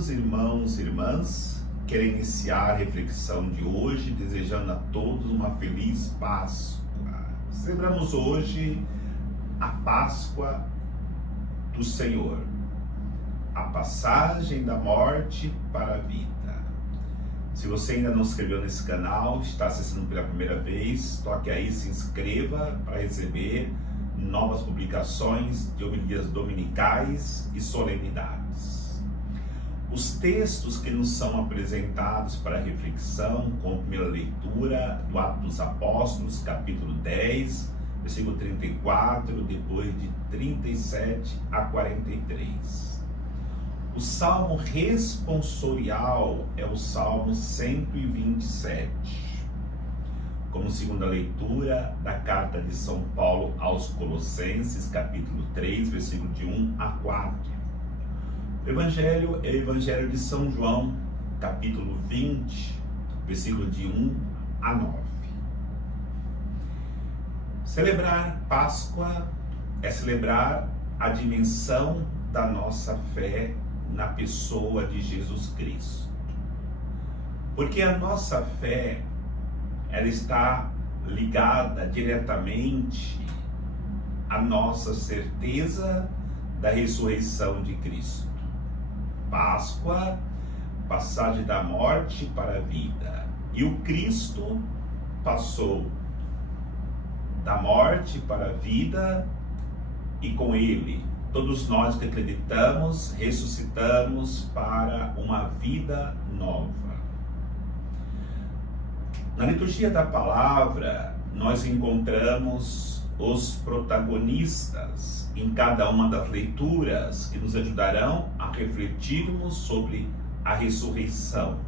Queridos irmãos e irmãs, quero iniciar a reflexão de hoje desejando a todos uma feliz Páscoa. Celebramos hoje a Páscoa do Senhor, a passagem da morte para a vida. Se você ainda não se inscreveu nesse canal, está acessando pela primeira vez, toque aí, se inscreva para receber novas publicações de homilias dominicais e solenidades. Os textos que nos são apresentados para reflexão, com a primeira leitura do Atos dos Apóstolos, capítulo 10, versículo 34, depois de 37 a 43. O salmo responsorial é o salmo 127. Como segunda leitura da carta de São Paulo aos Colossenses, capítulo 3, versículo de 1 a 4. O evangelho é o evangelho de São João, capítulo 20, versículo de 1 a 9. Celebrar Páscoa é celebrar a dimensão da nossa fé na pessoa de Jesus Cristo. Porque a nossa fé, ela está ligada diretamente à nossa certeza da ressurreição de Cristo. Páscoa, passagem da morte para a vida. E o Cristo passou da morte para a vida, e com ele, todos nós que acreditamos, ressuscitamos para uma vida nova. Na liturgia da palavra, nós encontramos os protagonistas em cada uma das leituras que nos ajudarão a refletirmos sobre a ressurreição.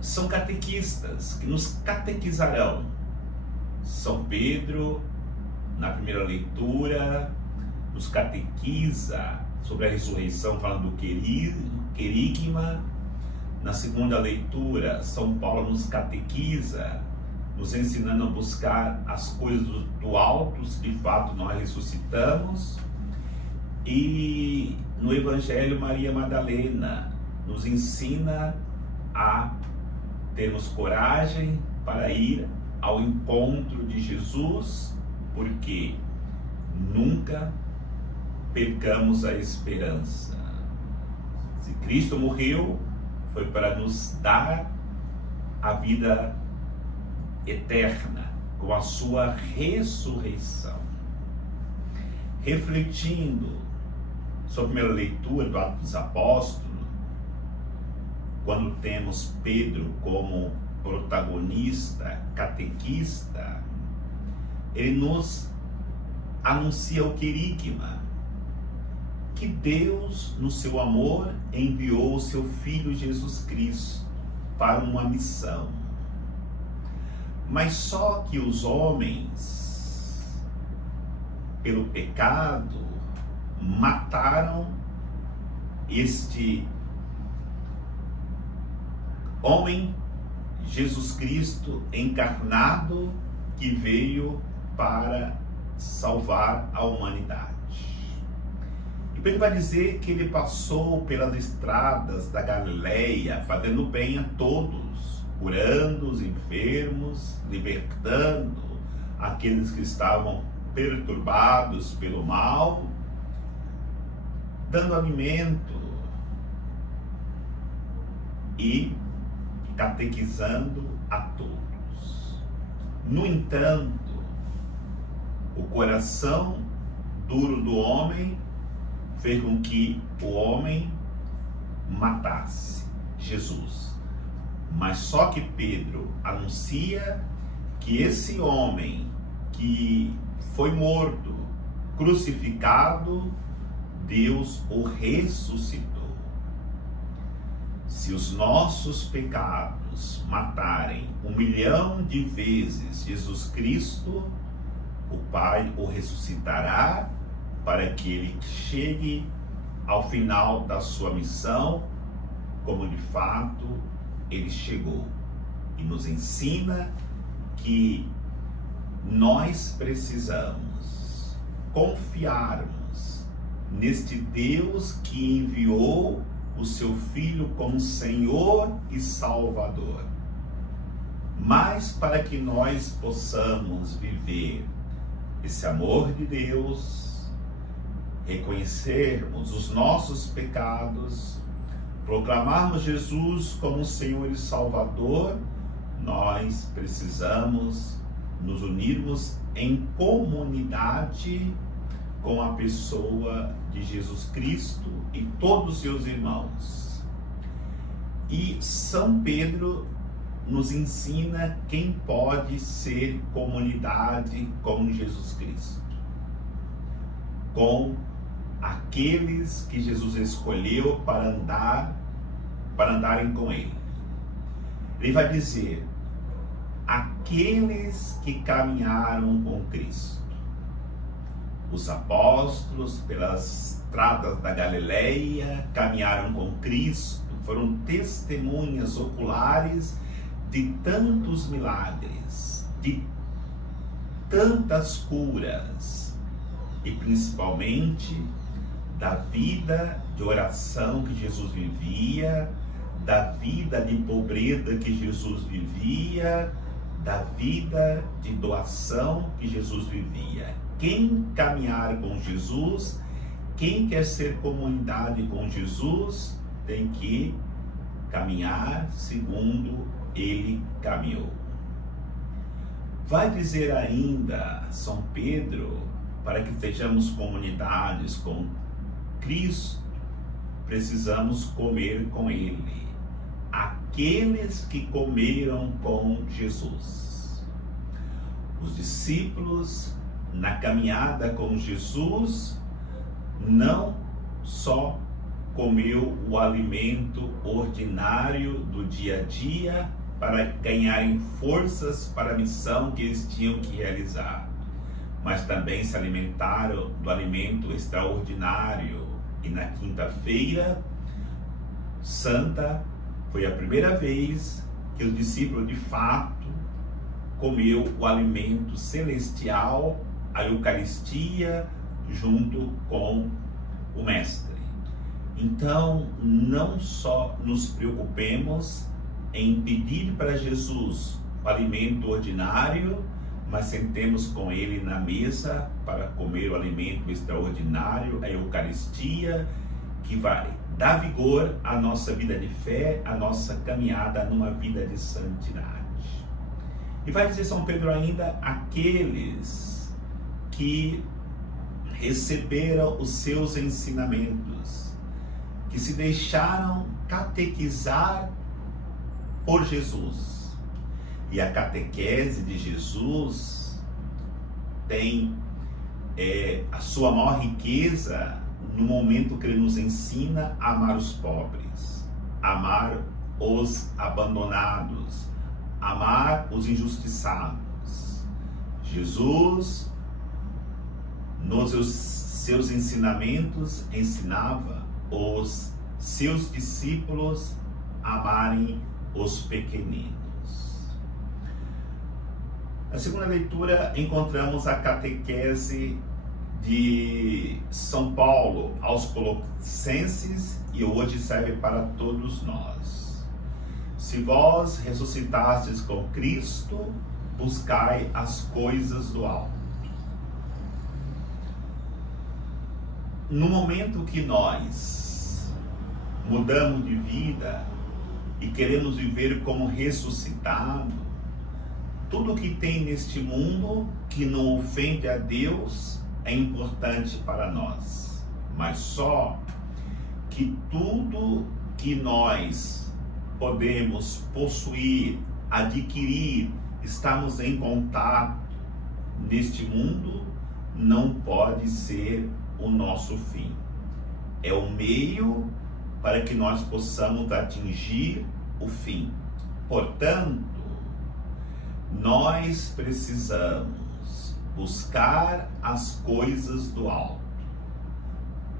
São catequistas que nos catequizarão. São Pedro, na primeira leitura, nos catequiza sobre a ressurreição, falando do querigma. Na segunda leitura, São Paulo nos catequiza, nos ensinando a buscar as coisas do alto, se de fato nós ressuscitamos. E no Evangelho, Maria Madalena nos ensina a termos coragem para ir ao encontro de Jesus, porque nunca percamos a esperança. Se Cristo morreu, foi para nos dar a vida eterna com a sua ressurreição. Refletindo sobre a primeira leitura do Atos dos Apóstolos, quando temos Pedro como protagonista, catequista, ele nos anuncia o querigma, que Deus, no seu amor, enviou o seu Filho Jesus Cristo para uma missão. Mas só que os homens, pelo pecado, mataram este homem, Jesus Cristo encarnado, que veio para salvar a humanidade. E ele vai dizer que ele passou pelas estradas da Galileia, fazendo bem a todos, curando os enfermos, libertando aqueles que estavam perturbados pelo mal, dando alimento e catequizando a todos. No entanto, o coração duro do homem fez com que o homem matasse Jesus. Mas só que Pedro anuncia que esse homem que foi morto, crucificado, Deus o ressuscitou. Se os nossos pecados matarem 1 milhão de vezes Jesus Cristo, o Pai o ressuscitará para que ele chegue ao final da sua missão, como de fato ele chegou. E nos ensina que nós precisamos confiarmos neste Deus que enviou o seu Filho como Senhor e Salvador. Mas para que nós possamos viver esse amor de Deus, reconhecermos os nossos pecados, proclamarmos Jesus como Senhor e Salvador, nós precisamos nos unirmos em comunidade com a pessoa de Jesus Cristo e todos os seus irmãos. E São Pedro nos ensina quem pode ser comunidade com Jesus Cristo, com aqueles que Jesus escolheu para andarem com Ele. Ele vai dizer: aqueles que caminharam com Cristo. Os apóstolos, pelas estradas da Galileia, caminharam com Cristo, foram testemunhas oculares de tantos milagres, de tantas curas e principalmente da vida de oração que Jesus vivia, da vida de pobreza que Jesus vivia, da vida de doação que Jesus vivia. Quem caminhar com Jesus, quem quer ser comunidade com Jesus, tem que caminhar segundo Ele caminhou. Vai dizer ainda São Pedro, para que sejamos comunidades com Cristo, precisamos comer com Ele. Aqueles que comeram com Jesus. Os discípulos, na caminhada com Jesus, não só comeu o alimento ordinário do dia a dia para ganharem forças para a missão que eles tinham que realizar, mas também se alimentaram do alimento extraordinário. E na quinta-feira santa foi a primeira vez que o discípulo de fato comeu o alimento celestial, a Eucaristia, junto com o Mestre. Então, não só nos preocupemos em pedir para Jesus o alimento ordinário, mas sentemos com Ele na mesa para comer o alimento extraordinário, a Eucaristia, que vai dar vigor à nossa vida de fé, à nossa caminhada numa vida de santidade. E vai dizer São Pedro ainda, aqueles que receberam os seus ensinamentos, que se deixaram catequizar por Jesus. E a catequese de Jesus tem a sua maior riqueza no momento que ele nos ensina a amar os pobres, amar os abandonados, amar os injustiçados. Jesus, nos seus ensinamentos, ensinava os seus discípulos a amarem os pequeninos. Na segunda leitura, encontramos a catequese de São Paulo aos Colossenses e hoje serve para todos nós. Se vós ressuscitastes com Cristo, buscai as coisas do alto. No momento que nós mudamos de vida e queremos viver como ressuscitado, tudo que tem neste mundo que não ofende a Deus é importante para nós, mas só que tudo que nós podemos possuir, adquirir, estamos em contato neste mundo, não pode ser o nosso fim. É o meio para que nós possamos atingir o fim. Portanto, nós precisamos buscar as coisas do alto,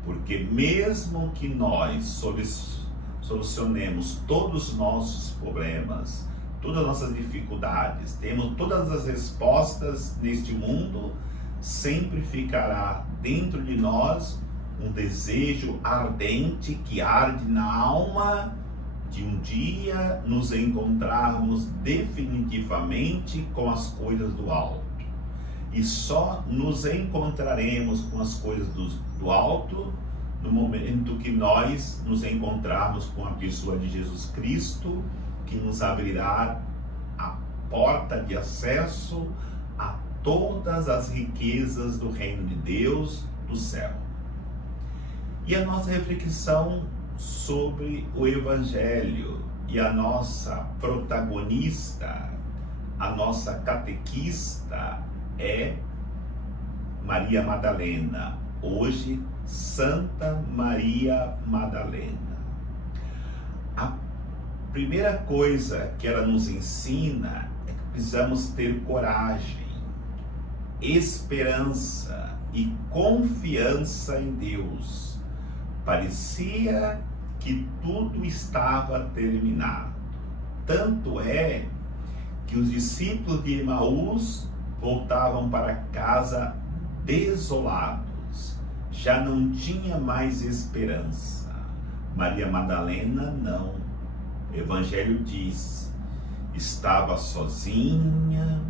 porque mesmo que nós solucionemos todos os nossos problemas, todas as nossas dificuldades, temos todas as respostas neste mundo, sempre ficará dentro de nós um desejo ardente que arde na alma de um dia nos encontrarmos definitivamente com as coisas do alto. E só nos encontraremos com as coisas do alto no momento que nós nos encontrarmos com a pessoa de Jesus Cristo, que nos abrirá a porta de acesso a todas as riquezas do reino de Deus, do céu. E a nossa reflexão sobre o Evangelho e a nossa protagonista, a nossa catequista é Maria Madalena. Hoje, Santa Maria Madalena. A primeira coisa que ela nos ensina é que precisamos ter coragem, esperança e confiança em Deus. Parecia que tudo estava terminado. Tanto é que os discípulos de Emaús voltavam para casa desolados. Já não tinha mais esperança. Maria Madalena não. O Evangelho diz: estava sozinha,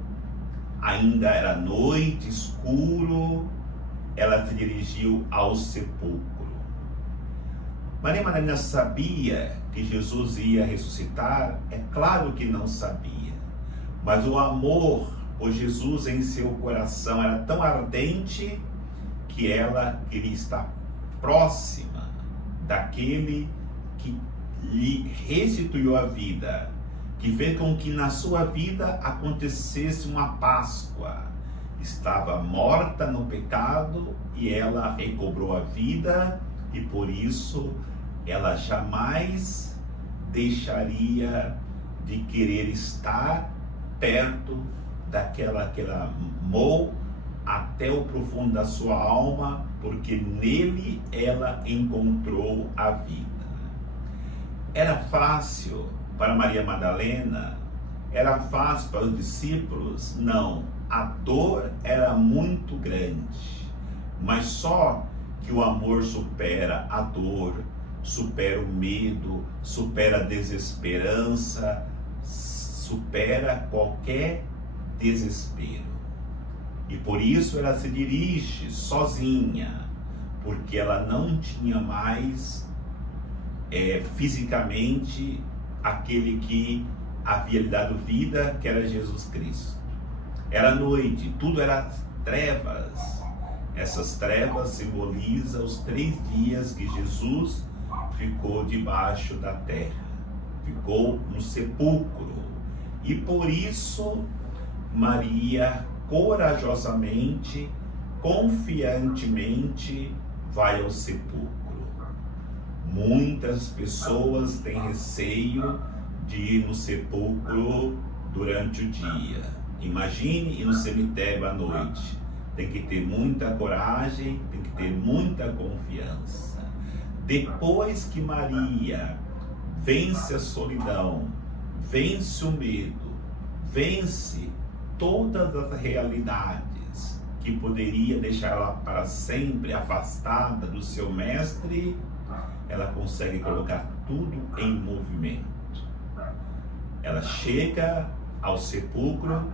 ainda era noite, escuro, ela se dirigiu ao sepulcro. Maria Madalena sabia que Jesus ia ressuscitar? É claro que não sabia, mas o amor por Jesus em seu coração era tão ardente que ela queria estar próxima daquele que lhe restituiu a vida, que fez com que na sua vida acontecesse uma Páscoa. Estava morta no pecado e ela recobrou a vida, e por isso ela jamais deixaria de querer estar perto daquela que ela amou até o profundo da sua alma, porque nele ela encontrou a vida. Era fácil para Maria Madalena? Era fácil para os discípulos? Não. A dor era muito grande, mas só que o amor supera a dor, supera o medo, supera a desesperança, supera qualquer desespero. E por isso ela se dirige sozinha, porque ela não tinha mais fisicamente aquele que havia lhe dado vida, que era Jesus Cristo. Era noite, tudo era trevas. Essas trevas simbolizam os 3 dias que Jesus ficou debaixo da terra, ficou no sepulcro. E por isso Maria corajosamente, confiantemente vai ao sepulcro. Muitas pessoas têm receio de ir no sepulcro durante o dia. Imagine ir no cemitério à noite. Tem que ter muita coragem, tem que ter muita confiança. Depois que Maria vence a solidão, vence o medo, vence todas as realidades que poderia deixar ela para sempre afastada do seu mestre, ela consegue colocar tudo em movimento. Ela chega ao sepulcro,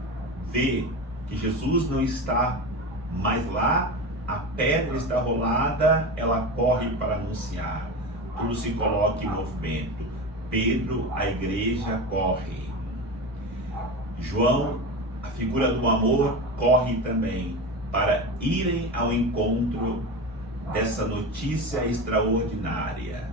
vê que Jesus não está mais lá, a pedra está rolada, ela corre para anunciar. Tudo se coloca em movimento. Pedro, a igreja, corre. João, a figura do amor, corre também para irem ao encontro dessa notícia extraordinária.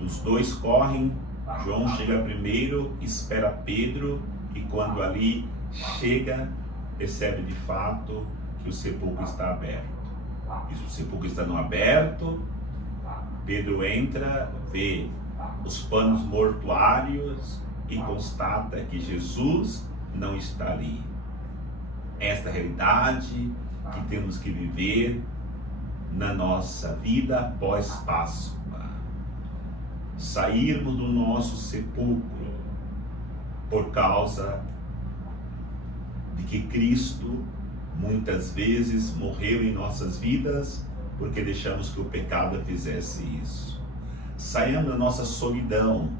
Os 2 correm, João chega primeiro, espera Pedro, e quando ali chega, percebe de fato que o sepulcro está aberto. E o sepulcro estando aberto, Pedro entra, vê os panos mortuários e constata que Jesus não está ali. Esta realidade que temos que viver na nossa vida pós-Páscoa. Sairmos do nosso sepulcro por causa de que Cristo muitas vezes morreu em nossas vidas porque deixamos que o pecado fizesse isso. Saiamos da nossa solidão,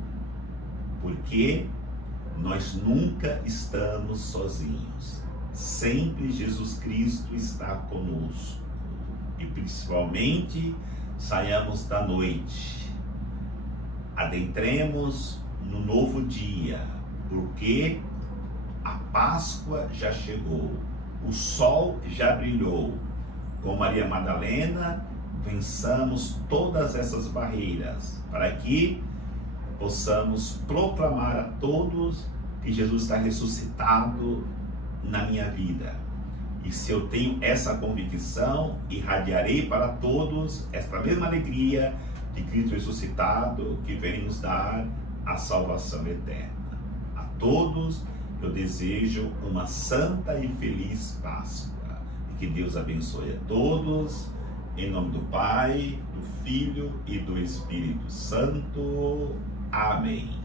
porque nós nunca estamos sozinhos. Sempre Jesus Cristo está conosco. E principalmente, saiamos da noite. Adentremos no novo dia, porque a Páscoa já chegou. O sol já brilhou. Com Maria Madalena, vençamos todas essas barreiras, para que possamos proclamar a todos que Jesus está ressuscitado na minha vida. E se eu tenho essa convicção, irradiarei para todos esta mesma alegria de Cristo ressuscitado, que vem nos dar a salvação eterna. A todos eu desejo uma santa e feliz Páscoa. E que Deus abençoe a todos, em nome do Pai, do Filho e do Espírito Santo. Amém.